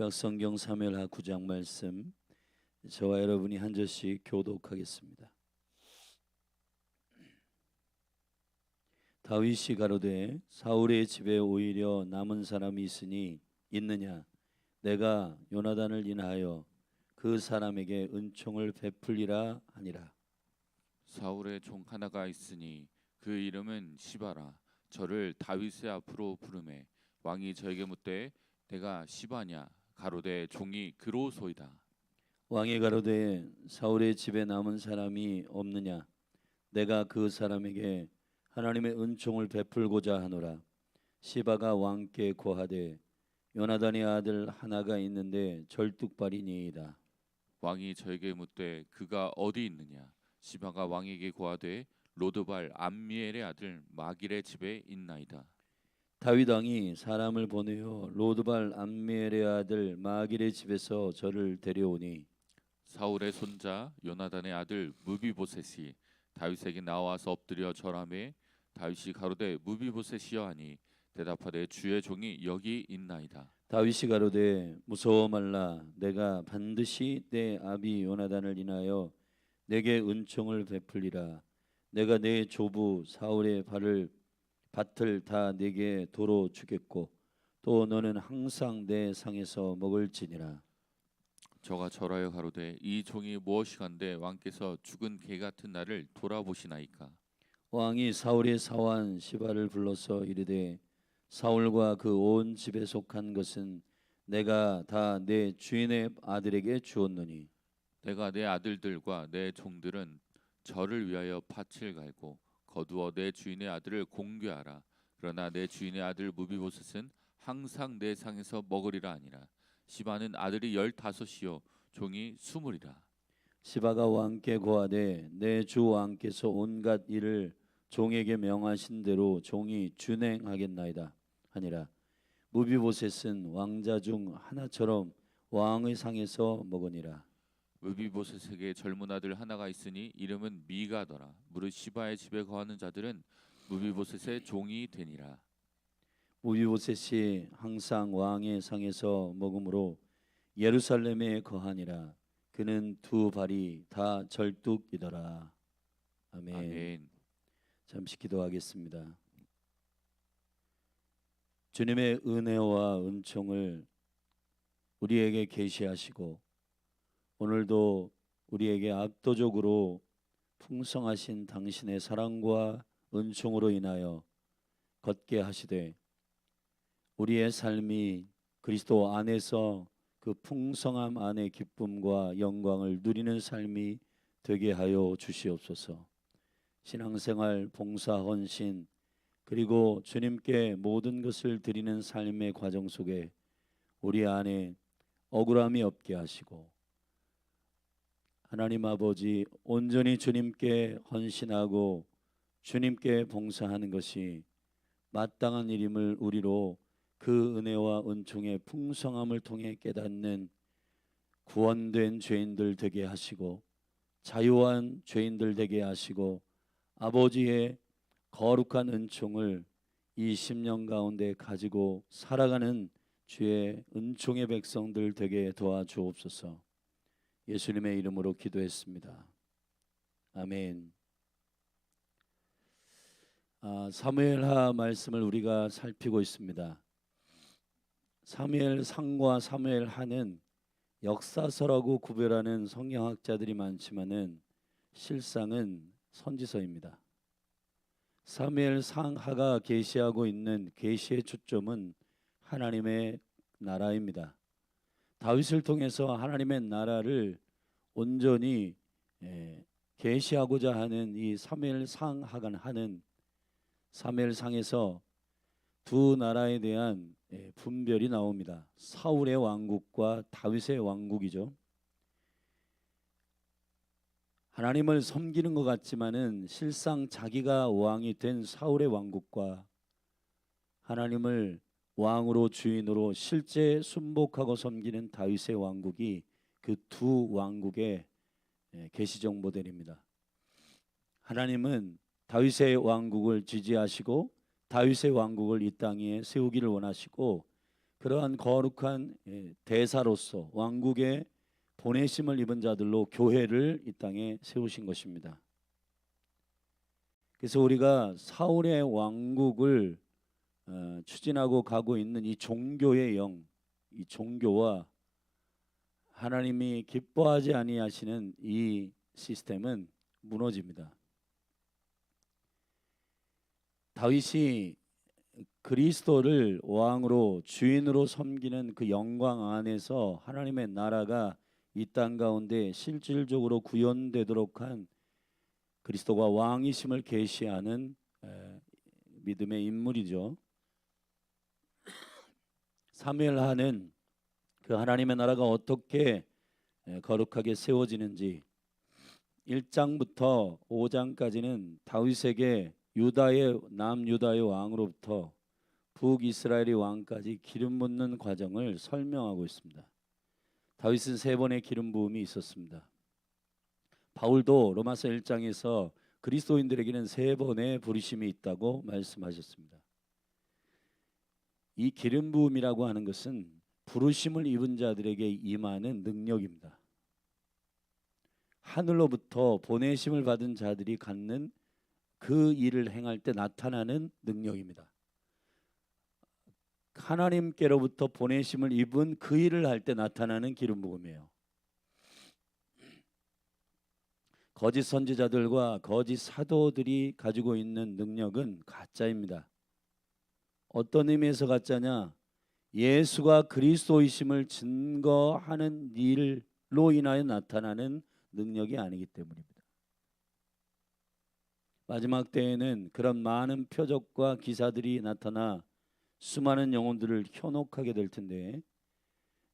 구약성경 사무엘하 9장 말씀 저와 여러분이 한 절씩 교독하겠습니다. 다윗이 가로되 사울의 집에 오히려 남은 사람이 있느냐 내가 요나단을 인하여 그 사람에게 은총을 베풀리라 하니라. 사울의 종 하나가 있으니 그 이름은 시바라. 저를 다윗의 앞으로 부르매 왕이 저에게 묻되 내가 시바냐 가로되 종이 그로소이다. 왕이 가로되 사울의 집에 남은 사람이 없느냐 내가 그 사람에게 하나님의 은총을 베풀고자 하노라. 시바가 왕께 고하되 요나단의 아들 하나가 있는데 절뚝발이니이다. 왕이 저에게 묻되 그가 어디 있느냐. 시바가 왕에게 고하되 로드발 암미엘의 아들 마길의 집에 있나이다. 다윗 왕이 사람을 보내어 로드발 암미엘의 아들 마길의 집에서 저를 데려오니 사울의 손자 요나단의 아들 무비보셋이 다윗에게 나와서 엎드려 절하매 다윗이 가로되 무비보셋이여 하니 대답하되 주의 종이 여기 있나이다. 다윗이 가로되 무서워 말라. 내가 반드시 내 아비 요나단을 인하여 내게 은총을 베풀리라. 내가 내 조부 사울의 밭을 다 내게 도로 주겠고 또 너는 항상 내 상에서 먹을지니라. 저가 절하여 가로되 이 종이 무엇이간데 왕께서 죽은 개 같은 나를 돌아보시나이까. 왕이 사울의 사환 시바를 불러서 이르되 사울과 그 온 집에 속한 것은 내가 다 내 주인의 아들에게 주었노니 내가 내 아들들과 내 종들은 저를 위하여 밭을 갈고 거두어 내 주인의 아들을 공개하라. 그러나 내 주인의 아들 무비보셋은 항상 내 상에서 먹으리라 하니라. 시바는 아들이 15이요 종이 20이라. 시바가 왕께 고하되 내 주 왕께서 온갖 일을 종에게 명하신 대로 종이 준행하겠나이다 하니라. 무비보셋은 왕자 중 하나처럼 왕의 상에서 먹으니라. 무비보셋에게 젊은 아들 하나가 있으니 이름은 미가더라. 무릇 시바의 집에 거하는 자들은 무비보셋의 종이 되니라. 무비보셋이 항상 왕의 상에서 먹으므로 예루살렘에 거하니라. 그는 두 발이 다 절뚝이더라. 아멘. 아멘. 잠시 기도하겠습니다. 주님의 은혜와 은총을 우리에게 계시하시고 오늘도 우리에게 압도적으로 풍성하신 당신의 사랑과 은총으로 인하여 걷게 하시되 우리의 삶이 그리스도 안에서 그 풍성함 안의 기쁨과 영광을 누리는 삶이 되게 하여 주시옵소서. 신앙생활, 봉사, 헌신 그리고 주님께 모든 것을 드리는 삶의 과정 속에 우리 안에 억울함이 없게 하시고 하나님 아버지 온전히 주님께 헌신하고 주님께 봉사하는 것이 마땅한 일임을 우리로 그 은혜와 은총의 풍성함을 통해 깨닫는 구원된 죄인들 되게 하시고 자유한 죄인들 되게 하시고 아버지의 거룩한 은총을 이 10년 가운데 가지고 살아가는 주의 은총의 백성들 되게 도와주옵소서. 예수님의 이름으로 기도했습니다. 아멘. 사무엘하 말씀을 우리가 살피고 있습니다. 사무엘상과 사무엘하는 역사서라고 구별하는 성경학자들이 많지만은 실상은 선지서입니다. 사무엘상하가 계시하고 있는 계시의 초점은 하나님의 나라입니다. 다윗을 통해서 하나님의 나라를 온전히 계시하고자 하는 이 사무엘상하가 하는 사무엘상에서 두 나라에 대한 분별이 나옵니다. 사울의 왕국과 다윗의 왕국이죠. 하나님을 섬기는 것 같지만은 실상 자기가 왕이 된 사울의 왕국과 하나님을 왕으로 주인으로 실제 순복하고 섬기는 다윗의 왕국이 그 두 왕국의 계시적 모델입니다. 하나님은 다윗의 왕국을 지지하시고 다윗의 왕국을 이 땅에 세우기를 원하시고 그러한 거룩한 대사로서 왕국의 보내심을 입은 자들로 교회를 이 땅에 세우신 것입니다. 그래서 우리가 사울의 왕국을 추진하고 가고 있는 이 종교의 영, 이 종교와 하나님이 기뻐하지 아니하시는 이 시스템은 무너집니다. 다윗이 그리스도를 왕으로 주인으로 섬기는 그 영광 안에서 하나님의 나라가 이 땅 가운데 실질적으로 구현되도록 한 그리스도가 왕이심을 계시하는 믿음의 인물이죠. 사무엘하는 그 하나님의 나라가 어떻게 거룩하게 세워지는지 1장부터 5장까지는 다윗에게 유다의 남유다의 왕으로부터 북이스라엘의 왕까지 기름 붓는 과정을 설명하고 있습니다. 다윗은 3번의 기름 부음이 있었습니다. 바울도 로마서 1장에서 그리스도인들에게는 3번의 부르심이 있다고 말씀하셨습니다. 이 기름 부음이라고 하는 것은 부르심을 입은 자들에게 임하는 능력입니다. 하늘로부터 보내심을 받은 자들이 갖는 그 일을 행할 때 나타나는 능력입니다. 하나님께로부터 보내심을 입은 그 일을 할 때 나타나는 기름 부음이에요. 거짓 선지자들과 거짓 사도들이 가지고 있는 능력은 가짜입니다. 어떤 의미에서 가짜냐? 예수가 그리스도이심을 증거하는 일로 인하여 나타나는 능력이 아니기 때문입니다. 마지막 때에는 그런 많은 표적과 기사들이 나타나 수많은 영혼들을 현혹하게 될 텐데,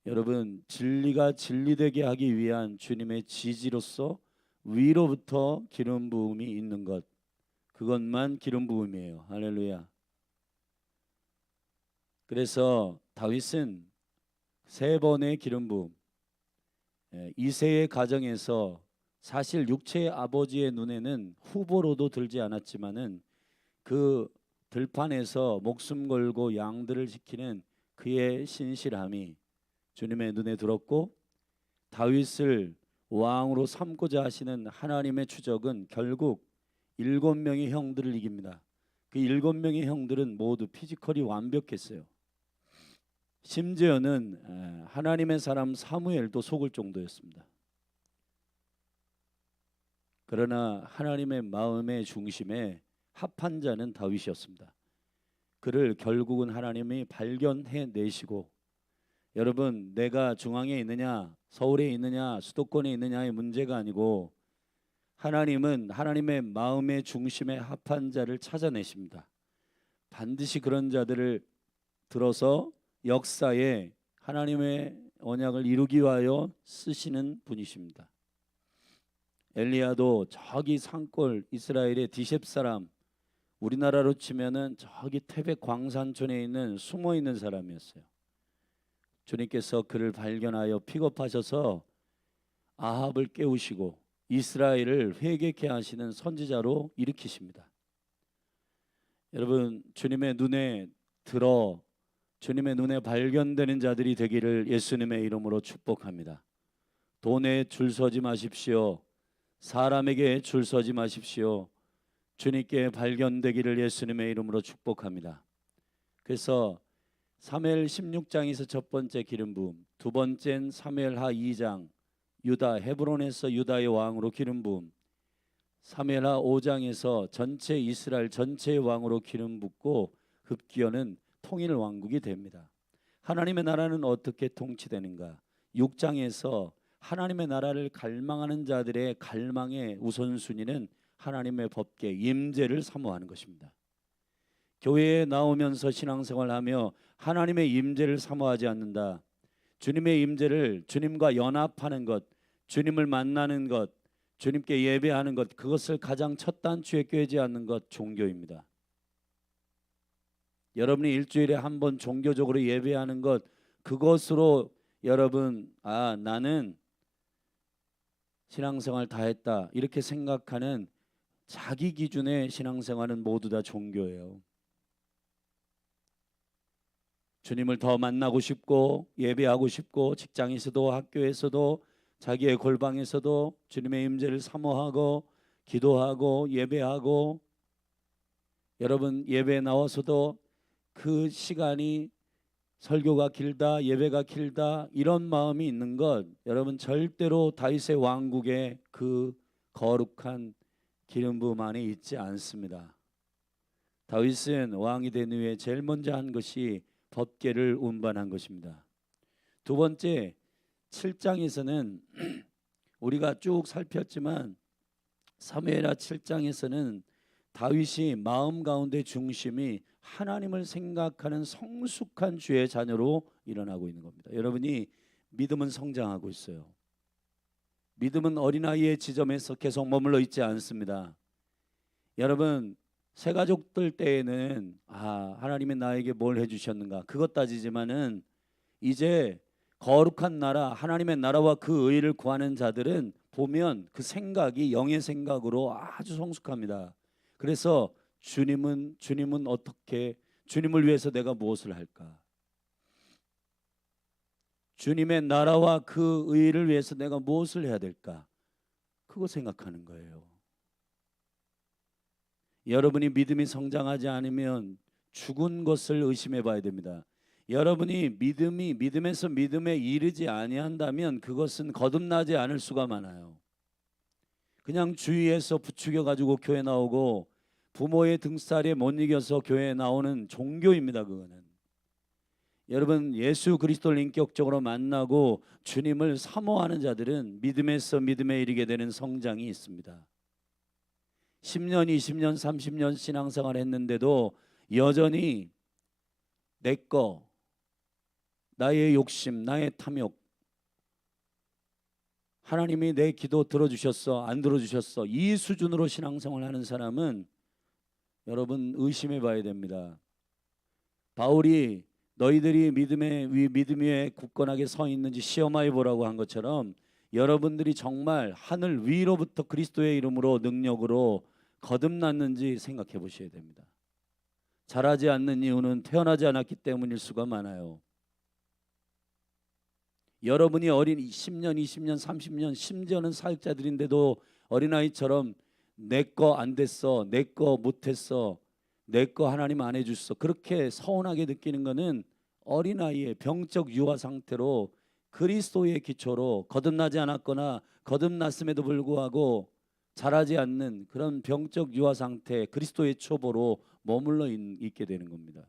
여러분, 진리가 진리되게 하기 위한 주님의 지지로서 위로부터 기름 부음이 있는 것, 그것만 기름 부음이에요. 할렐루야. 그래서 다윗은 3번의 기름 부음, 이새의 가정에서 사실 육체의 아버지의 눈에는 후보로도 들지 않았지만은 그 들판에서 목숨 걸고 양들을 지키는 그의 신실함이 주님의 눈에 들었고, 다윗을 왕으로 삼고자 하시는 하나님의 추적은 결국 7명의 형들을 이깁니다. 그 7명의 형들은 모두 피지컬이 완벽했어요. 심지어는 하나님의 사람 사무엘도 속을 정도였습니다. 그러나 하나님의 마음의 중심에 합한 자는 다윗이었습니다. 그를 결국은 하나님이 발견해 내시고, 여러분, 내가 중앙에 있느냐 서울에 있느냐 수도권에 있느냐의 문제가 아니고 하나님은 하나님의 마음의 중심에 합한 자를 찾아내십니다. 반드시 그런 자들을 들어서 역사에 하나님의 언약을 이루기 위하여 쓰시는 분이십니다. 엘리야도 저기 산골 이스라엘의 디셉 사람, 우리나라로 치면은 저기 태백 광산촌에 있는 숨어 있는 사람이었어요. 주님께서 그를 발견하여 픽업하셔서 아합을 깨우시고 이스라엘을 회개케 하시는 선지자로 일으키십니다. 여러분, 주님의 눈에 들어 주님의 눈에 발견되는 자들이 되기를 예수님의 이름으로 축복합니다. 돈에 줄 서지 마십시오. 사람에게 줄 서지 마십시오. 주님께 발견되기를 예수님의 이름으로 축복합니다. 그래서 사무엘 16장에서 첫 번째 기름 부음, 두 번째는 사무엘하 2장 유다 헤브론에서 유다의 왕으로 기름 부음, 사무엘하 5장에서 전체 이스라엘 전체의 왕으로 기름 붓고 급기야는 통일 왕국이 됩니다. 하나님의 나라는 어떻게 통치되는가? 6장에서 하나님의 나라를 갈망하는 자들의 갈망의 우선순위는 하나님의 법계 임재를 사모하는 것입니다. 교회에 나오면서 신앙생활하며 하나님의 임재를 사모하지 않는다. 주님의 임재를, 주님과 연합하는 것, 주님을 만나는 것, 주님께 예배하는 것, 그것을 가장 첫 단추에 꿰지 않는 것 종교입니다. 여러분이 일주일에 한 번 종교적으로 예배하는 것, 그것으로 여러분 나는 신앙생활 다 했다 이렇게 생각하는 자기 기준의 신앙생활은 모두 다 종교예요. 주님을 더 만나고 싶고 예배하고 싶고 직장에서도 학교에서도 자기의 골방에서도 주님의 임재를 사모하고 기도하고 예배하고, 여러분 예배에 나와서도 그 시간이 설교가 길다, 예배가 길다 이런 마음이 있는 것, 여러분 절대로 다윗의 왕국의 그 거룩한 기름 부음 안에 있지 않습니다. 다윗은 왕이 된 후에 제일 먼저 한 것이 법궤를 운반한 것입니다. 두 번째, 7장에서는 우리가 쭉 살폈지만 사무엘하 7장에서는 다윗이 마음 가운데 중심이 하나님을 생각하는 성숙한 주의 자녀로 일어나고 있는 겁니다. 여러분이 믿음은 성장하고 있어요. 믿음은 어린아이의 지점에서 계속 머물러 있지 않습니다. 여러분 새가족들 때에는 하나님이 나에게 뭘 해주셨는가 그것 따지지만은, 이제 거룩한 나라 하나님의 나라와 그 의를 구하는 자들은 보면 그 생각이 영의 생각으로 아주 성숙합니다. 그래서 주님은 어떻게, 주님을 위해서 내가 무엇을 할까, 주님의 나라와 그 의를 위해서 내가 무엇을 해야 될까, 그거 생각하는 거예요. 여러분이 믿음이 성장하지 않으면 죽은 것을 의심해 봐야 됩니다. 여러분이 믿음에서 믿음에 이르지 아니한다면 그것은 거듭나지 않을 수가 많아요. 그냥 주위에서 부추겨 가지고 교회 나오고 부모의 등살에 못 이겨서 교회에 나오는 종교입니다. 그거는 여러분 예수 그리스도를 인격적으로 만나고 주님을 사모하는 자들은 믿음에서 믿음에 이르게 되는 성장이 있습니다. 10년, 20년, 30년 신앙생활 했는데도 여전히 내 거, 나의 욕심, 나의 탐욕, 하나님이 내 기도 들어주셨어, 안 들어주셨어, 이 수준으로 신앙생활 하는 사람은 여러분 의심해 봐야 됩니다. 바울이 너희들이 믿음 위에 굳건하게 서 있는지 시험하여 보라고 한 것처럼, 여러분들이 정말 하늘 위로부터 그리스도의 이름으로 능력으로 거듭났는지 생각해 보셔야 됩니다. 자라지 않는 이유는 태어나지 않았기 때문일 수가 많아요. 여러분이 어린 10년, 20년, 30년 심지어는 사역자들인데도 어린아이처럼 내 거 안 됐어, 내 거 못했어, 내 거 하나님 안 해줬어, 그렇게 서운하게 느끼는 것은 어린아이의 병적 유아 상태로 그리스도의 기초로 거듭나지 않았거나 거듭났음에도 불구하고 자라지 않는 그런 병적 유아 상태, 그리스도의 초보로 머물러 있게 되는 겁니다.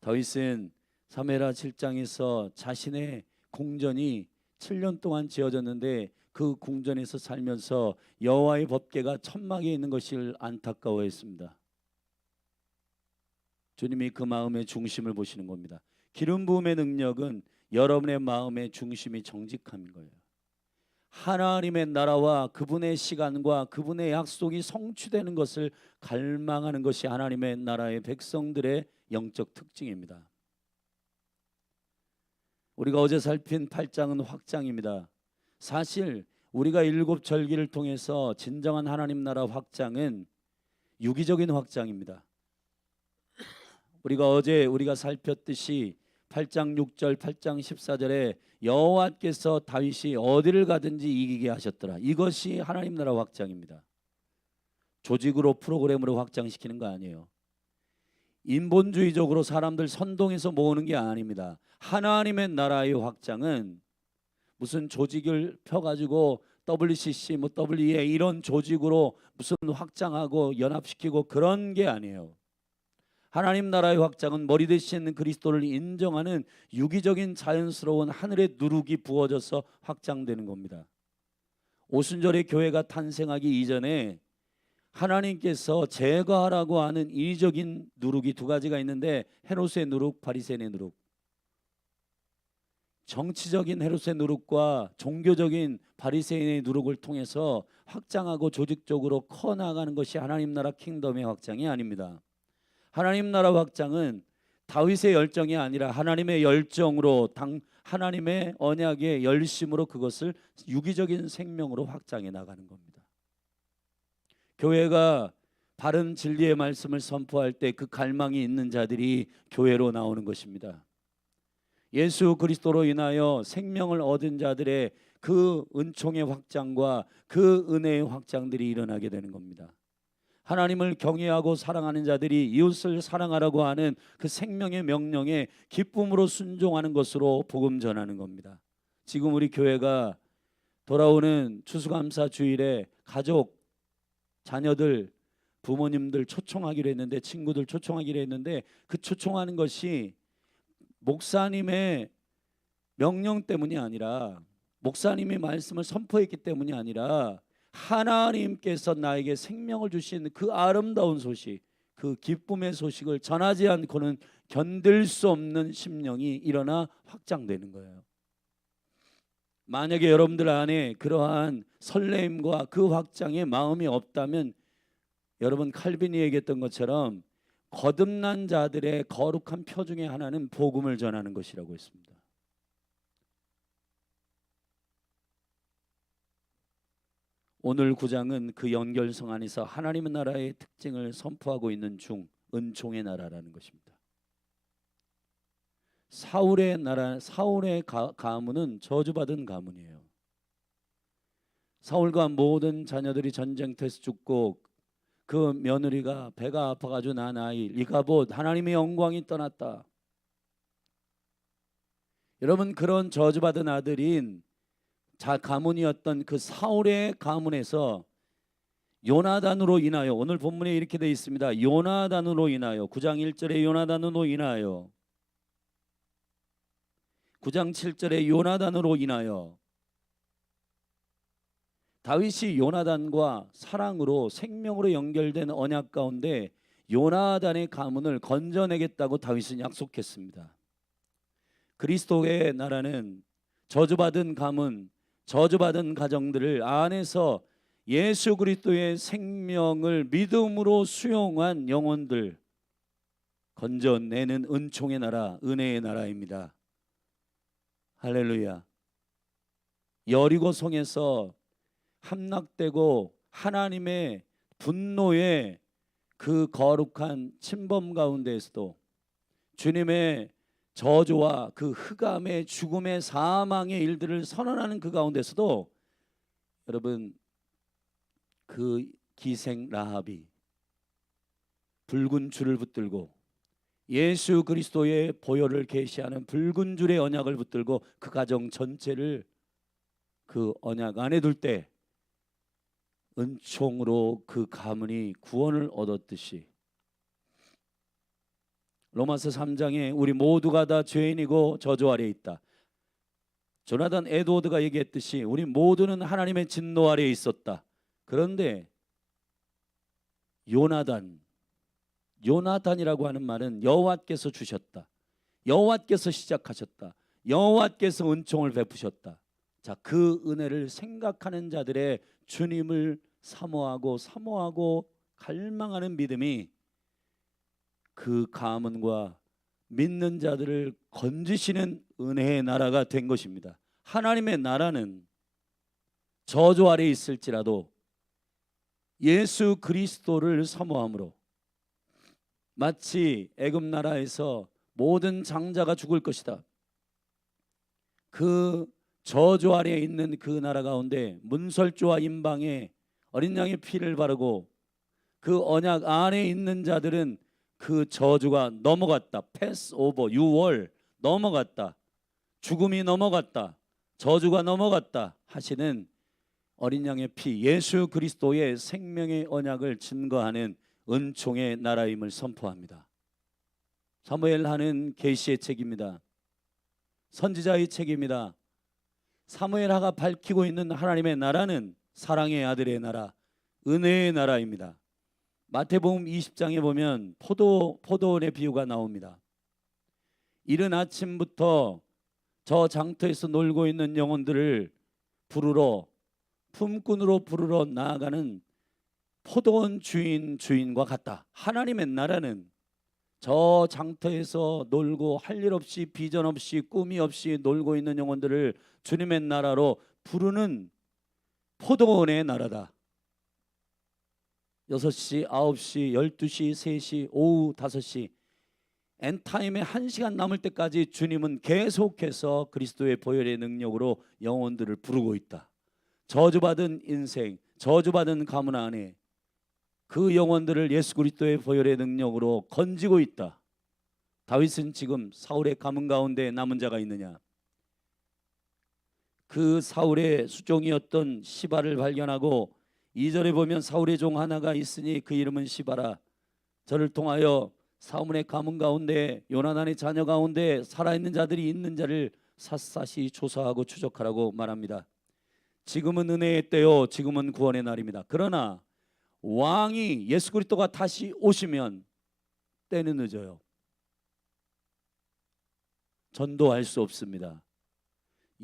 다윗은 사무엘하 7장에서 자신의 궁전이 7년 동안 지어졌는데 그 궁전에서 살면서 여호와의 법궤가 천막에 있는 것을 안타까워했습니다. 주님이 그 마음의 중심을 보시는 겁니다. 기름 부음의 능력은 여러분의 마음의 중심이 정직함인 거예요. 하나님의 나라와 그분의 시간과 그분의 약속이 성취되는 것을 갈망하는 것이 하나님의 나라의 백성들의 영적 특징입니다. 우리가 어제 살핀 8장은 확장입니다. 사실 우리가 7절기를 통해서 진정한 하나님 나라 확장은 유기적인 확장입니다. 우리가 살폈듯이 8장 6절, 8장 14절에 여호와께서 다윗이 어디를 가든지 이기게 하셨더라. 이것이 하나님 나라 확장입니다. 조직으로 프로그램으로 확장시키는 거 아니에요. 인본주의적으로 사람들 선동해서 모으는 게 아닙니다. 하나님의 나라의 확장은 무슨 조직을 펴가지고 WCC, WEA 이런 조직으로 무슨 확장하고 연합시키고 그런 게 아니에요. 하나님 나라의 확장은 머리 대신 그리스도를 인정하는 유기적인 자연스러운 하늘의 누룩이 부어져서 확장되는 겁니다. 오순절의 교회가 탄생하기 이전에 하나님께서 제거하라고 하는 인위적인 누룩이 두 가지가 있는데, 헤롯의 누룩, 바리새인의 누룩. 정치적인 헤롯의 누룩과 종교적인 바리새인의 누룩을 통해서 확장하고 조직적으로 커나가는 것이 하나님 나라 킹덤의 확장이 아닙니다. 하나님 나라 확장은 다윗의 열정이 아니라 하나님의 열정으로, 하나님의 언약의 열심으로 그것을 유기적인 생명으로 확장해 나가는 겁니다. 교회가 바른 진리의 말씀을 선포할 때 그 갈망이 있는 자들이 교회로 나오는 것입니다. 예수 그리스도로 인하여 생명을 얻은 자들의 그 은총의 확장과 그 은혜의 확장들이 일어나게 되는 겁니다. 하나님을 경외하고 사랑하는 자들이 이웃을 사랑하라고 하는 그 생명의 명령에 기쁨으로 순종하는 것으로 복음 전하는 겁니다. 지금 우리 교회가 돌아오는 추수감사 주일에 가족, 자녀들, 부모님들 초청하기로 했는데, 친구들 초청하기로 했는데, 그 초청하는 것이 목사님의 명령 때문이 아니라, 목사님이 말씀을 선포했기 때문이 아니라, 하나님께서 나에게 생명을 주신 그 아름다운 소식, 그 기쁨의 소식을 전하지 않고는 견딜 수 없는 심령이 일어나 확장되는 거예요. 만약에 여러분들 안에 그러한 설레임과 그 확장의 마음이 없다면, 여러분 칼빈이 얘기했던 것처럼 거듭난 자들의 거룩한 표 중에 하나는 복음을 전하는 것이라고 했습니다. 오늘 9장은 그 연결성 안에서 하나님의 나라의 특징을 선포하고 있는 중, 은총의 나라라는 것입니다. 사울의 나라, 사울의 가문은 저주받은 가문이에요. 사울과 모든 자녀들이 전쟁터에서 죽고, 그 며느리가 배가 아파가지고 낳은 아이 이가봇, 하나님의 영광이 떠났다. 여러분, 그런 저주받은 아들인 가문이었던 그 사울의 가문에서 요나단으로 인하여, 오늘 본문에 이렇게 되어 있습니다. 요나단으로 인하여, 9장 1절에 요나단으로 인하여, 9장 7절에 요나단으로 인하여, 다윗이 요나단과 사랑으로 생명으로 연결된 언약 가운데 요나단의 가문을 건져내겠다고 다윗은 약속했습니다. 그리스도의 나라는 저주받은 가문, 저주받은 가정들을 안에서 예수 그리스도의 생명을 믿음으로 수용한 영혼들 건져내는 은총의 나라, 은혜의 나라입니다. 할렐루야. 여리고 성에서 함락되고 하나님의 분노의 그 거룩한 침범 가운데에서도, 주님의 저주와 그 흑암의 죽음의 사망의 일들을 선언하는 그 가운데서도, 여러분, 그 기생 라합이 붉은 줄을 붙들고 예수 그리스도의 보혈을 계시하는 붉은 줄의 언약을 붙들고 그 가정 전체를 그 언약 안에 둘 때 은총으로 그 가문이 구원을 얻었듯이, 로마서 3장에 우리 모두가 다 죄인이고 저주 아래에 있다. 조나단 에드워드가 얘기했듯이 우리 모두는 하나님의 진노 아래에 있었다. 그런데 요나단이라고 하는 말은 여호와께서 주셨다, 여호와께서 시작하셨다, 여호와께서 은총을 베푸셨다. 자, 그 은혜를 생각하는 자들의 주님을 사모하고 갈망하는 믿음이 그 가문과 믿는 자들을 건지시는 은혜의 나라가 된 것입니다. 하나님의 나라는 저주 아래에 있을지라도 예수 그리스도를 사모함으로, 마치 애굽 나라에서 모든 장자가 죽을 것이다, 그 저주 아래에 있는 그 나라 가운데 문설주와 임방에 어린 양의 피를 바르고 그 언약 안에 있는 자들은 그 저주가 넘어갔다, 패스 오버, 유월, 넘어갔다, 죽음이 넘어갔다, 저주가 넘어갔다 하시는 어린 양의 피, 예수 그리스도의 생명의 언약을 증거하는 은총의 나라임을 선포합니다. 사무엘 하는 계시의 책입니다. 선지자의 책입니다. 사무엘하가 밝히고 있는 하나님의 나라는 사랑의 아들의 나라, 은혜의 나라입니다. 마태복음 20장에 보면 포도원의 비유가 나옵니다. 이른 아침부터 저 장터에서 놀고 있는 영혼들을 품꾼으로 부르러 나아가는 포도원 주인과 같다. 하나님의 나라는 저 장터에서 놀고 할 일 없이, 비전 없이, 꿈이 없이 놀고 있는 영혼들을 주님의 나라로 부르는 포도원의 나라다. 6시, 9시, 12시, 3시, 오후 5시 엔타임에 1시간 남을 때까지 주님은 계속해서 그리스도의 보혈의 능력으로 영혼들을 부르고 있다. 저주받은 인생, 저주받은 가문 안에 그 영혼들을 예수 그리스도의 보혈의 능력으로 건지고 있다. 다윗은 지금 사울의 가문 가운데 남은 자가 있느냐? 그 사울의 수종이었던 시바를 발견하고 2절에 보면 사울의 종 하나가 있으니 그 이름은 시바라. 저를 통하여 사울의 가문 가운데 요나단의 자녀 가운데 살아있는 자들이 있는 자를 샅샅이 조사하고 추적하라고 말합니다. 지금은 은혜의 때요, 지금은 구원의 날입니다. 그러나 왕이 예수 그리스도가 다시 오시면 때는 늦어요. 전도할 수 없습니다.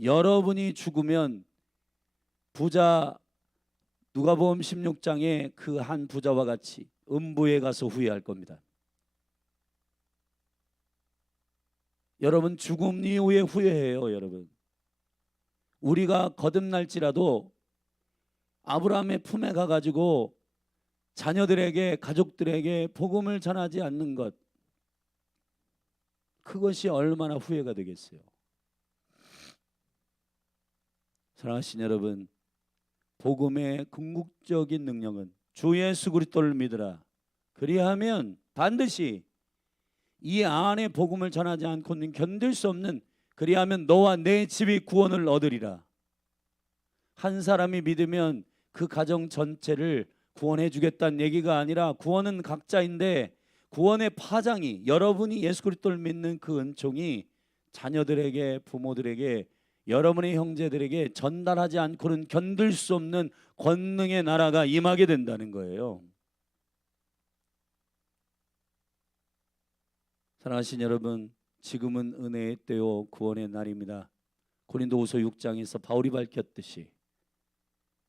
여러분이 죽으면 부자, 누가복음 16장에 그 한 부자와 같이 음부에 가서 후회할 겁니다. 여러분 죽음 이후에 후회해요. 여러분 우리가 거듭날지라도 아브라함의 품에 가가지고 자녀들에게, 가족들에게 복음을 전하지 않는 것, 그것이 얼마나 후회가 되겠어요. 사랑하신 여러분, 복음의 궁극적인 능력은 주 예수 그리스도를 믿으라. 그리하면 반드시 이 안에 복음을 전하지 않고는 견딜 수 없는, 그리하면 너와 내 집이 구원을 얻으리라. 한 사람이 믿으면 그 가정 전체를 구원해 주겠다는 얘기가 아니라 구원은 각자인데 구원의 파장이, 여러분이 예수 그리스도를 믿는 그 은총이 자녀들에게, 부모들에게, 여러분의 형제들에게 전달하지 않고는 견딜 수 없는 권능의 나라가 임하게 된다는 거예요. 사랑하신 여러분, 지금은 은혜의 때요 구원의 날입니다. 고린도후서 6장에서 바울이 밝혔듯이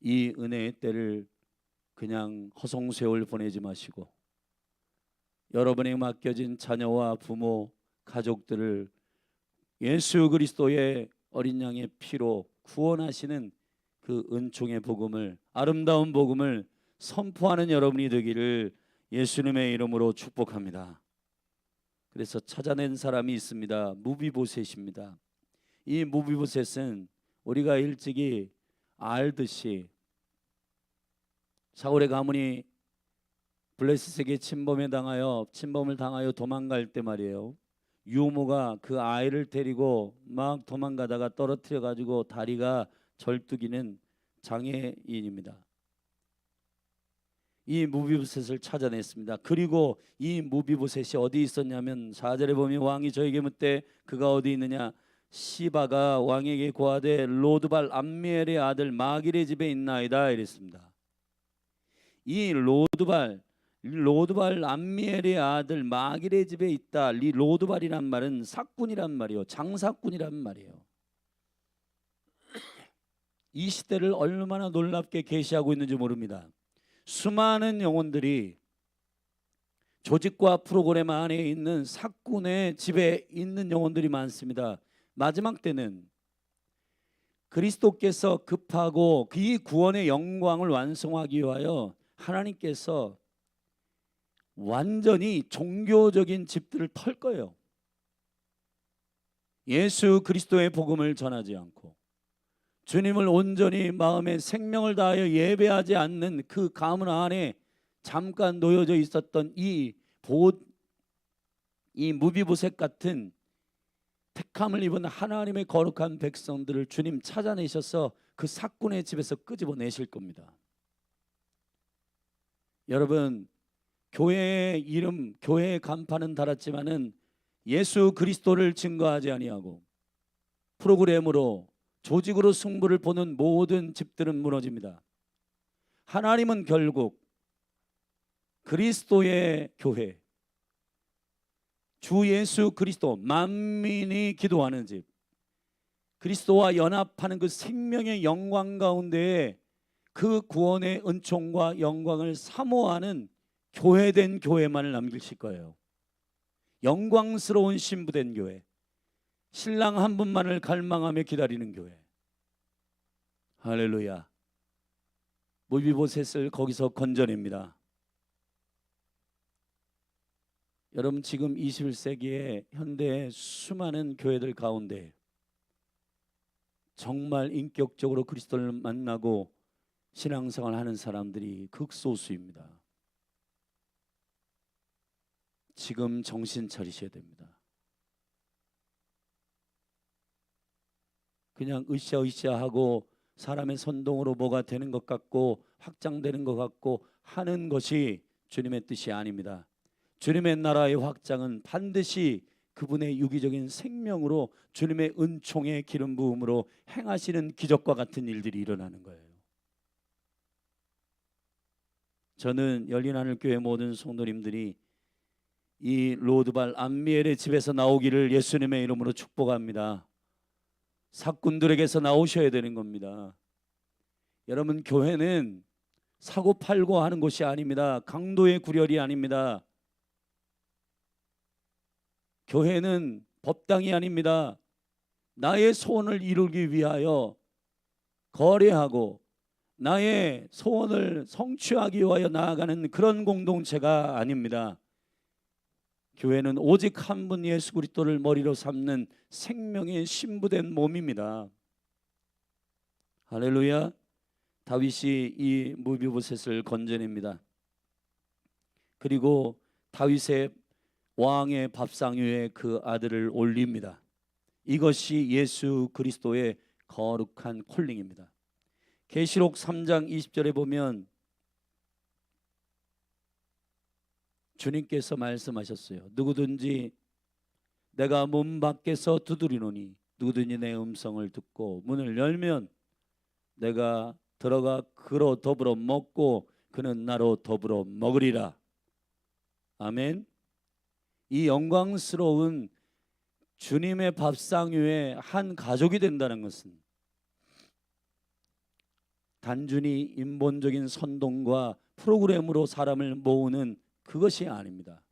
이 은혜의 때를 그냥 허송세월 보내지 마시고 여러분에게 맡겨진 자녀와 부모, 가족들을 예수 그리스도의 어린 양의 피로 구원하시는 그 은총의 복음을, 아름다운 복음을 선포하는 여러분이 되기를 예수님의 이름으로 축복합니다. 그래서 찾아낸 사람이 있습니다. 무비보셋입니다. 이 무비보셋은 우리가 일찍이 알듯이 사울의 가문이 블레셋에게 침범을 당하여 도망갈 때 말이에요. 유모가 그 아이를 데리고 막 도망가다가 떨어뜨려 가지고 다리가 절뚝이는 장애인입니다. 이 무비보셋을 찾아냈습니다. 그리고 이 무비보셋이 어디 있었냐면 4절에 보면 왕이 저에게 묻되 그가 어디 있느냐, 시바가 왕에게 고하되 로드발 암미엘의 아들 마길의 집에 있나이다 이랬습니다. 이 로드발 암미엘의 아들 마길의 집에 있다. 이 로드발이란 말은 사꾼이란 말이요, 장사꾼이란 말이에요. 이 시대를 얼마나 놀랍게 계시하고 있는지 모릅니다. 수많은 영혼들이 조직과 프로그램 안에 있는 사꾼의 집에 있는 영혼들이 많습니다. 마지막 때는 그리스도께서 급하고 이 구원의 영광을 완성하기 위하여 하나님께서 완전히 종교적인 집들을 털 거예요. 예수 그리스도의 복음을 전하지 않고 주님을 온전히 마음의 생명을 다하여 예배하지 않는 그 가문 안에 잠깐 놓여져 있었던 이 무비보셋 같은 택함을 입은 하나님의 거룩한 백성들을 주님 찾아내셔서 그 사꾼의 집에서 끄집어내실 겁니다. 여러분, 교회의 이름, 교회의 간판은 달았지만은 예수 그리스도를 증거하지 아니하고 프로그램으로, 조직으로 승부를 보는 모든 집들은 무너집니다. 하나님은 결국 그리스도의 교회, 주 예수 그리스도, 만민이 기도하는 집, 그리스도와 연합하는 그 생명의 영광 가운데에 그 구원의 은총과 영광을 사모하는 교회된 교회만을 남기실 거예요. 영광스러운 신부된 교회, 신랑 한 분만을 갈망하며 기다리는 교회. 할렐루야. 무비보셋을 거기서 건져냅니다. 여러분 지금 21세기에 현대의 수많은 교회들 가운데 정말 인격적으로 그리스도를 만나고 신앙생활 하는 사람들이 극소수입니다. 지금 정신 차리셔야 됩니다. 그냥 으쌰으쌰하고 사람의 선동으로 뭐가 되는 것 같고 확장되는 것 같고 하는 것이 주님의 뜻이 아닙니다. 주님의 나라의 확장은 반드시 그분의 유기적인 생명으로 주님의 은총의 기름 부음으로 행하시는 기적과 같은 일들이 일어나는 거예요. 저는 열린하늘교회 모든 성도님들이 이 로드발 안미엘의 집에서 나오기를 예수님의 이름으로 축복합니다. 사꾼들에게서 나오셔야 되는 겁니다. 여러분, 교회는 사고 팔고 하는 곳이 아닙니다. 강도의 구렬이 아닙니다. 교회는 법당이 아닙니다. 나의 소원을 이루기 위하여 거래하고 나의 소원을 성취하기 위하여 나아가는 그런 공동체가 아닙니다. 교회는 오직 한 분 예수 그리스도를 머리로 삼는 생명의 신부된 몸입니다. 할렐루야. 다윗이 이 무비보셋을 건져냅니다. 그리고 다윗의 왕의 밥상 위에 그 아들을 올립니다. 이것이 예수 그리스도의 거룩한 콜링입니다. 계시록 3장 20절에 보면 주님께서 말씀하셨어요. 누구든지 내가 문 밖에서 두드리노니 누구든지 내 음성을 듣고 문을 열면 내가 들어가 그로 더불어 먹고 그는 나로 더불어 먹으리라. 아멘. 이 영광스러운 주님의 밥상 위에 한 가족이 된다는 것은 단순히 인본적인 선동과 프로그램으로 사람을 모으는 그것이 아닙니다.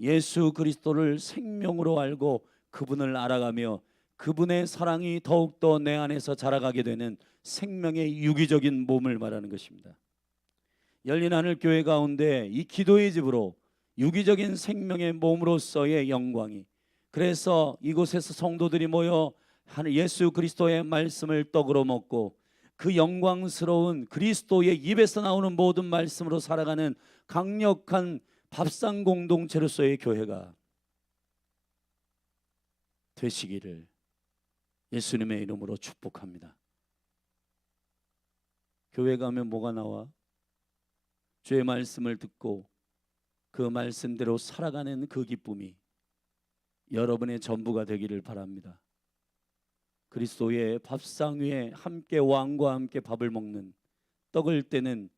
예수 그리스도를 생명으로 알고 그분을 알아가며 그분의 사랑이 더욱더 내 안에서 자라가게 되는 생명의 유기적인 몸을 말하는 것입니다. 열린하늘교회 가운데 이 기도의 집으로 유기적인 생명의 몸으로서의 영광이, 그래서 이곳에서 성도들이 모여 예수 그리스도의 말씀을 떡으로 먹고 그 영광스러운 그리스도의 입에서 나오는 모든 말씀으로 살아가는 강력한 밥상 공동체로서의 교회가 되시기를 예수님의 이름으로 축복합니다. 교회 가면 뭐가 나와? 주의 말씀을 듣고 그 말씀대로 살아가는 그 기쁨이 여러분의 전부가 되기를 바랍니다. 그리스도의 밥상 위에 함께 왕과 함께 밥을 먹는, 떡을 떼는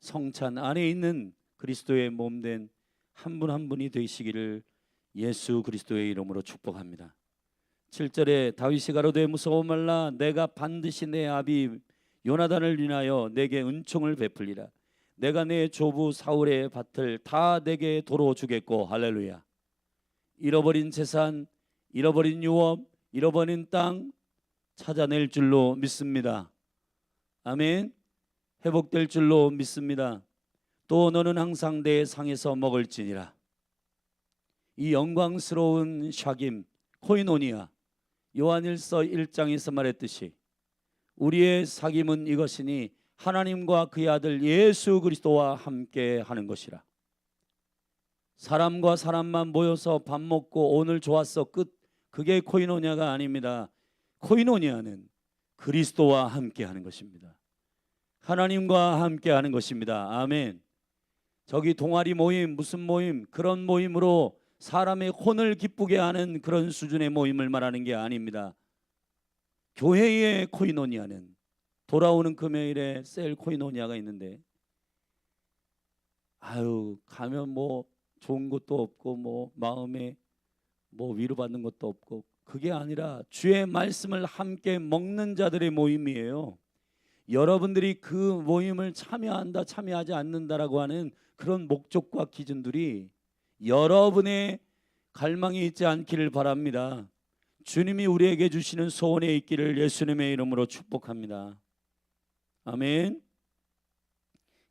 성찬 안에 있는 그리스도의 몸된 한 분 한 분이 되시기를 예수 그리스도의 이름으로 축복합니다. 7절에 다윗이 가로되 무서워 말라. 내가 반드시 내 아비 요나단을 인하여 내게 은총을 베풀리라. 내가 내 조부 사울의 밭을 다 내게 도로 주겠고. 할렐루야. 잃어버린 재산, 잃어버린 유업, 잃어버린 땅 찾아낼 줄로 믿습니다. 아멘. 회복될 줄로 믿습니다. 또 너는 항상 내 상에서 먹을지니라. 이 영광스러운 샤김 코이노니아, 요한일서 1장에서 말했듯이 우리의 사귐은 이것이니 하나님과 그의 아들 예수 그리스도와 함께 하는 것이라. 사람과 사람만 모여서 밥 먹고 오늘 좋았어 끝, 그게 코이노니아가 아닙니다. 코이노니아는 그리스도와 함께 하는 것입니다. 하나님과 함께 하는 것입니다. 아멘. 저기 동아리 모임, 무슨 모임, 그런 모임으로 사람의 혼을 기쁘게 하는 그런 수준의 모임을 말하는 게 아닙니다. 교회의 코이노니아는, 돌아오는 금요일에 셀 코이노니아가 있는데 가면 뭐 좋은 것도 없고 뭐 마음에 뭐 위로받는 것도 없고, 그게 아니라 주의 말씀을 함께 먹는 자들의 모임이에요. 여러분들이 그 모임을 참여한다 참여하지 않는다라고 하는 그런 목적과 기준들이 여러분의 갈망이 있지 않기를 바랍니다. 주님이 우리에게 주시는 소원에 있기를 예수님의 이름으로 축복합니다. 아멘.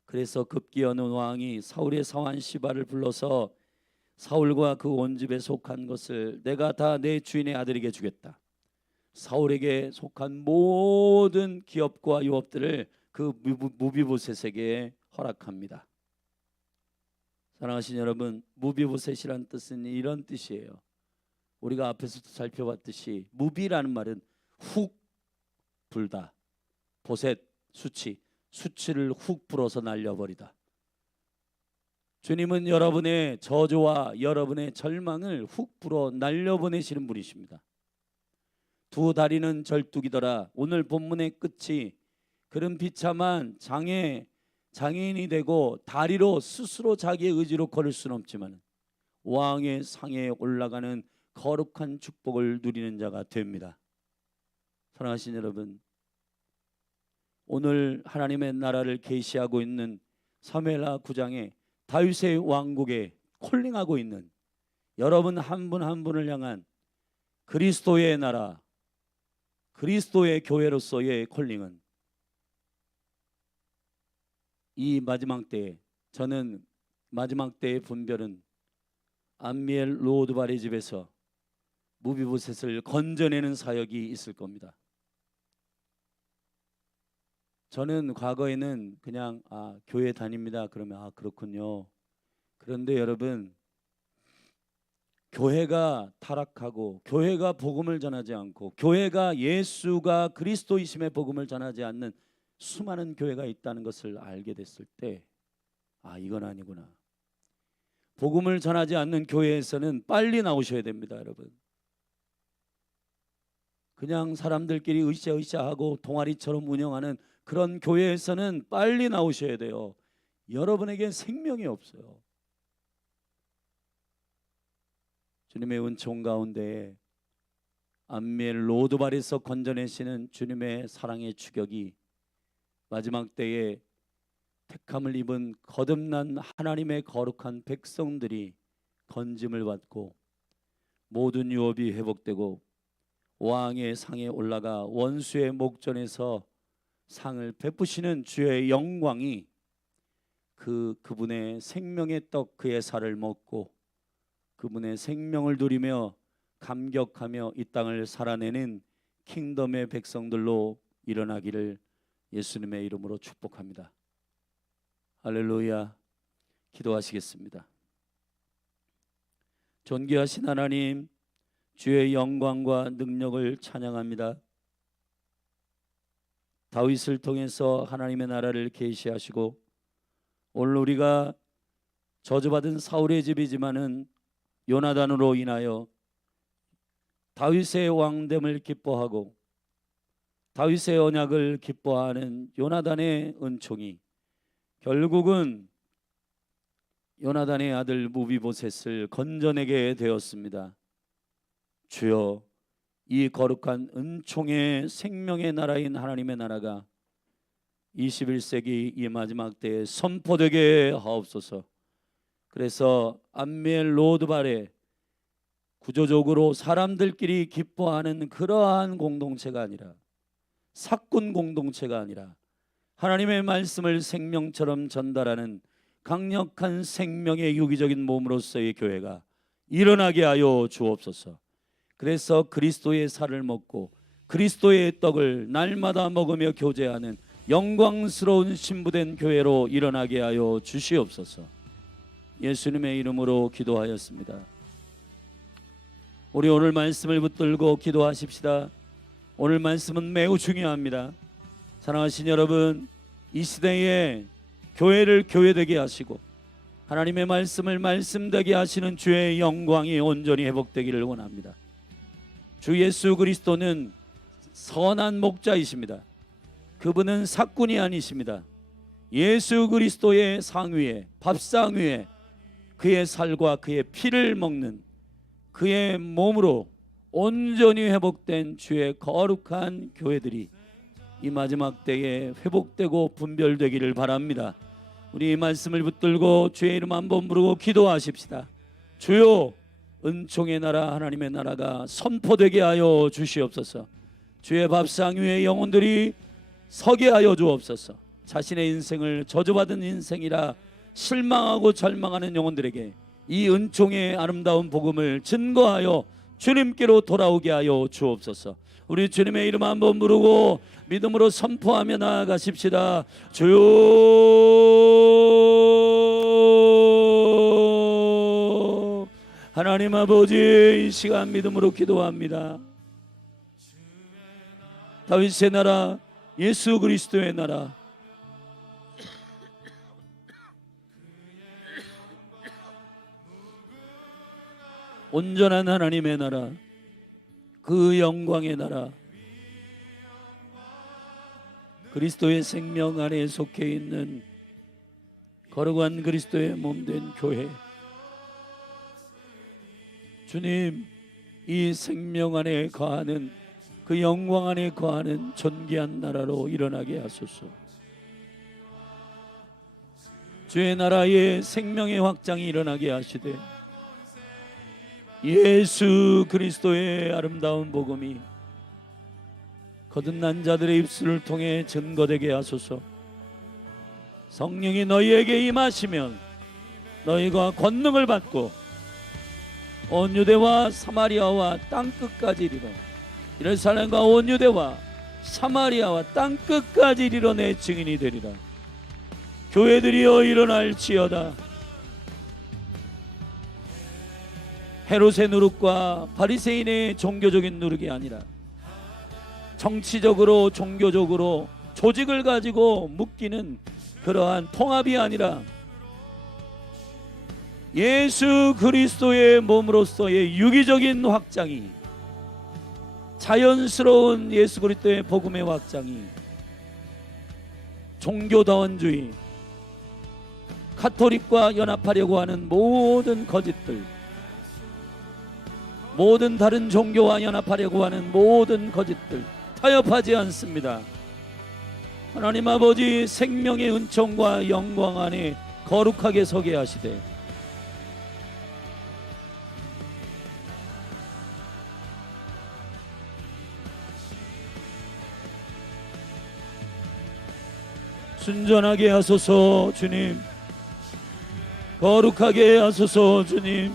그래서 급기 어느 왕이 사울의 사환 시바를 불러서 사울과 그 온 집에 속한 것을 내가 다 내 주인의 아들에게 주겠다. 사울에게 속한 모든 기업과 유업들을 그 무비보셋에게 허락합니다. 사랑하신 여러분, 무비보셋이란 뜻은 이런 뜻이에요. 우리가 앞에서도 살펴봤듯이 무비라는 말은 훅 불다, 보셋 수치, 수치를 훅 불어서 날려버리다. 주님은 여러분의 저주와 여러분의 절망을 훅 불어 날려보내시는 분이십니다. 두 다리는 절뚝이더라. 오늘 본문의 끝이 그런 비참한 장애인이 되고 다리로 스스로 자기의 의지로 걸을 수는 없지만 왕의 상에 올라가는 거룩한 축복을 누리는 자가 됩니다. 사랑하신 여러분, 오늘 하나님의 나라를 계시하고 있는 사무엘하 9장에 다윗의 왕국에 콜링하고 있는 여러분 한 분 한 분을 향한 그리스도의 나라, 그리스도의 교회로서의 콜링은 이 마지막 때에, 저는 마지막 때의 분별은 암미엘 로드발의 집에서 무비보셋을 건져내는 사역이 있을 겁니다. 저는 과거에는 그냥 교회 다닙니다 그러면 그렇군요. 그런데 여러분, 교회가 타락하고 교회가 복음을 전하지 않고 교회가 예수가 그리스도이심의 복음을 전하지 않는 수많은 교회가 있다는 것을 알게 됐을 때 이건 아니구나. 복음을 전하지 않는 교회에서는 빨리 나오셔야 됩니다. 여러분, 그냥 사람들끼리 으쌰으쌰하고 동아리처럼 운영하는 그런 교회에서는 빨리 나오셔야 돼요. 여러분에겐 생명이 없어요. 주님의 은총 가운데 암미엘 로드발에서 건져내시는 주님의 사랑의 추격이 마지막 때에 택함을 입은 거듭난 하나님의 거룩한 백성들이 건짐을 받고 모든 유업이 회복되고 왕의 상에 올라가 원수의 목전에서 상을 베푸시는 주의 영광이 그분의 생명의 떡 그의 살을 먹고 그분의 생명을 누리며 감격하며 이 땅을 살아내는 킹덤의 백성들로 일어나기를 예수님의 이름으로 축복합니다. 할렐루야. 기도하시겠습니다. 존귀하신 하나님, 주의 영광과 능력을 찬양합니다. 다윗을 통해서 하나님의 나라를 계시하시고 오늘 우리가 저주받은 사울의 집이지만은 요나단으로 인하여 다윗의 왕됨을 기뻐하고 다윗의 언약을 기뻐하는 요나단의 은총이 결국은 요나단의 아들 무비보셋을 건져내게 되었습니다. 주여, 이 거룩한 은총의 생명의 나라인 하나님의 나라가 21세기 이 마지막 때에 선포되게 하옵소서. 그래서 암미엘 로드발의 구조적으로 사람들끼리 기뻐하는 그러한 공동체가 아니라 사꾼 공동체가 아니라 하나님의 말씀을 생명처럼 전달하는 강력한 생명의 유기적인 몸으로서의 교회가 일어나게 하여 주옵소서. 그래서 그리스도의 살을 먹고 그리스도의 떡을 날마다 먹으며 교제하는 영광스러운 신부된 교회로 일어나게 하여 주시옵소서. 예수님의 이름으로 기도하였습니다. 우리 오늘 말씀을 붙들고 기도하십시다. 오늘 말씀은 매우 중요합니다. 사랑하신 여러분, 이 시대에 교회를 교회되게 하시고 하나님의 말씀을 말씀되게 하시는 주의 영광이 온전히 회복되기를 원합니다. 주 예수 그리스도는 선한 목자이십니다. 그분은 사꾼이 아니십니다. 예수 그리스도의 상 위에, 밥상 위에 그의 살과 그의 피를 먹는 그의 몸으로 온전히 회복된 주의 거룩한 교회들이 이 마지막 때에 회복되고 분별되기를 바랍니다. 우리 이 말씀을 붙들고 주의 이름 한번 부르고 기도하십시다. 주여, 은총의 나라 하나님의 나라가 선포되게 하여 주시옵소서. 주의 밥상 위에 영혼들이 서게 하여 주옵소서. 자신의 인생을 저주받은 인생이라 실망하고 절망하는 영혼들에게 이 은총의 아름다운 복음을 증거하여 주님께로 돌아오게 하여 주옵소서. 우리 주님의 이름 한번 부르고 믿음으로 선포하며 나아가십시다. 주여, 하나님 아버지, 이 시간 믿음으로 기도합니다. 다윗의 나라, 예수 그리스도의 나라, 온전한 하나님의 나라, 그 영광의 나라, 그리스도의 생명 안에 속해 있는 거룩한 그리스도의 몸된 교회, 주님, 이 생명 안에 거하는, 그 영광 안에 거하는 존귀한 나라로 일어나게 하소서. 주의 나라의 생명의 확장이 일어나게 하시되 예수 그리스도의 아름다운 복음이 거듭난 자들의 입술을 통해 증거되게 하소서. 성령이 너희에게 임하시면 너희가 권능을 받고 온 유대와 사마리아와 땅끝까지 이르러, 예루살렘과 온 유대와 사마리아와 땅끝까지 이르러 내 증인이 되리라. 교회들이여 일어날지어다. 헤롯의 누룩과 바리새인의 종교적인 누룩이 아니라 정치적으로 종교적으로 조직을 가지고 묶이는 그러한 통합이 아니라 예수 그리스도의 몸으로서의 유기적인 확장이, 자연스러운 예수 그리스도의 복음의 확장이, 종교다원주의, 가톨릭과 연합하려고 하는 모든 거짓들, 모든 다른 종교와 연합하려고 하는 모든 거짓들 타협하지 않습니다. 하나님 아버지, 생명의 은총과 영광 안에 거룩하게 서게 하시되 순전하게 하소서. 주님, 거룩하게 하소서. 주님,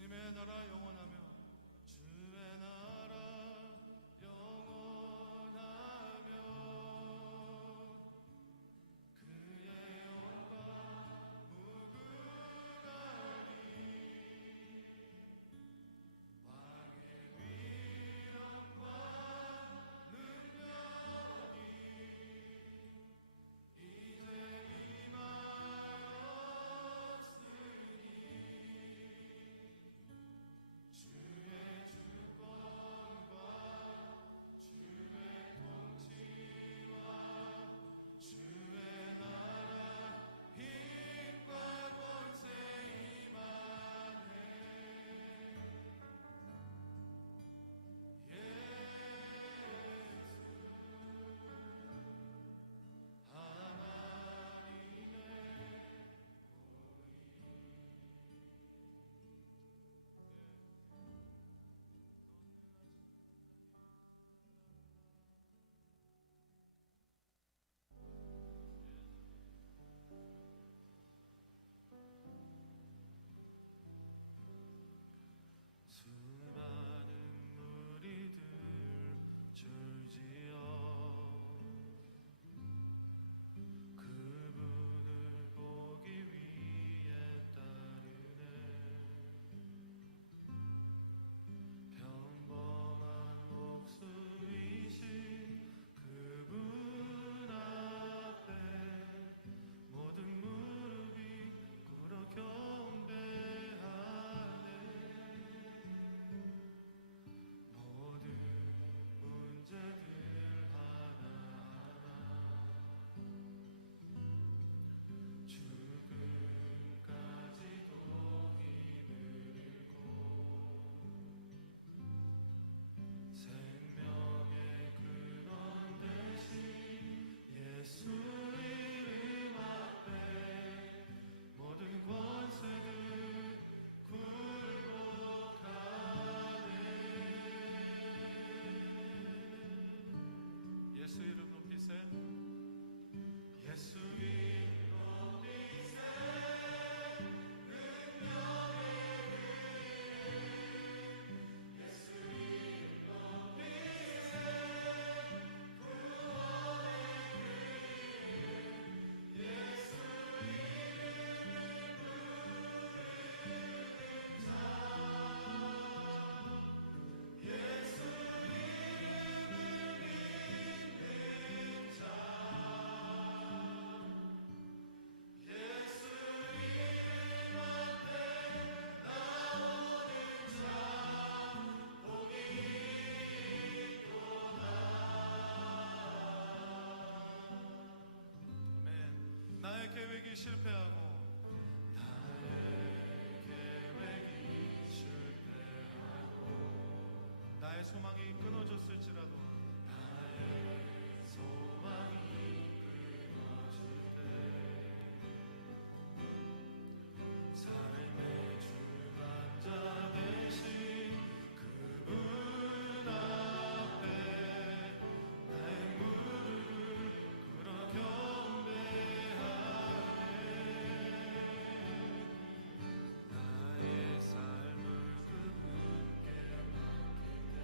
주님의 나라 영원하며 주의 나라 영원하며 그의 영광 무궁하리 왕의 위엄과 능력이 이제 임하였으니 주의 주권과 주의 통치와 주의 나라 힘과 권세 임하네. 예수 하나님의 수많은 무리들 줄지어 그분을 보기 위해 따르네. 평범한 목수이신 그분 앞에 모든 무릎이 꿇어 경배하네. 모든 문제들 하나하나 죽음까지도 힘을 잃고 생명의 근원 되신 예수 이름 앞에 모든 권세들 굴복하네. 예수 이름 높이세. 예수 이름 높이세. 능력의 예수 이름 높이세. 구원의 예수 이름을 부르는 자. 예수 이름을 믿는 자. 예수 이름 앞에 나오는 자 복이 있도다. 아멘. 나의 계획이 실패하고 나의 계획이 실패하고 나의 소망이 끊어졌을지라도 나의 소망이 끊어질 때 삶의 주관자 되신 그분 앞에 나의 무릎을 꿇어 경배하네. 나의 삶을 그분께 맡길 때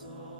주옵소서.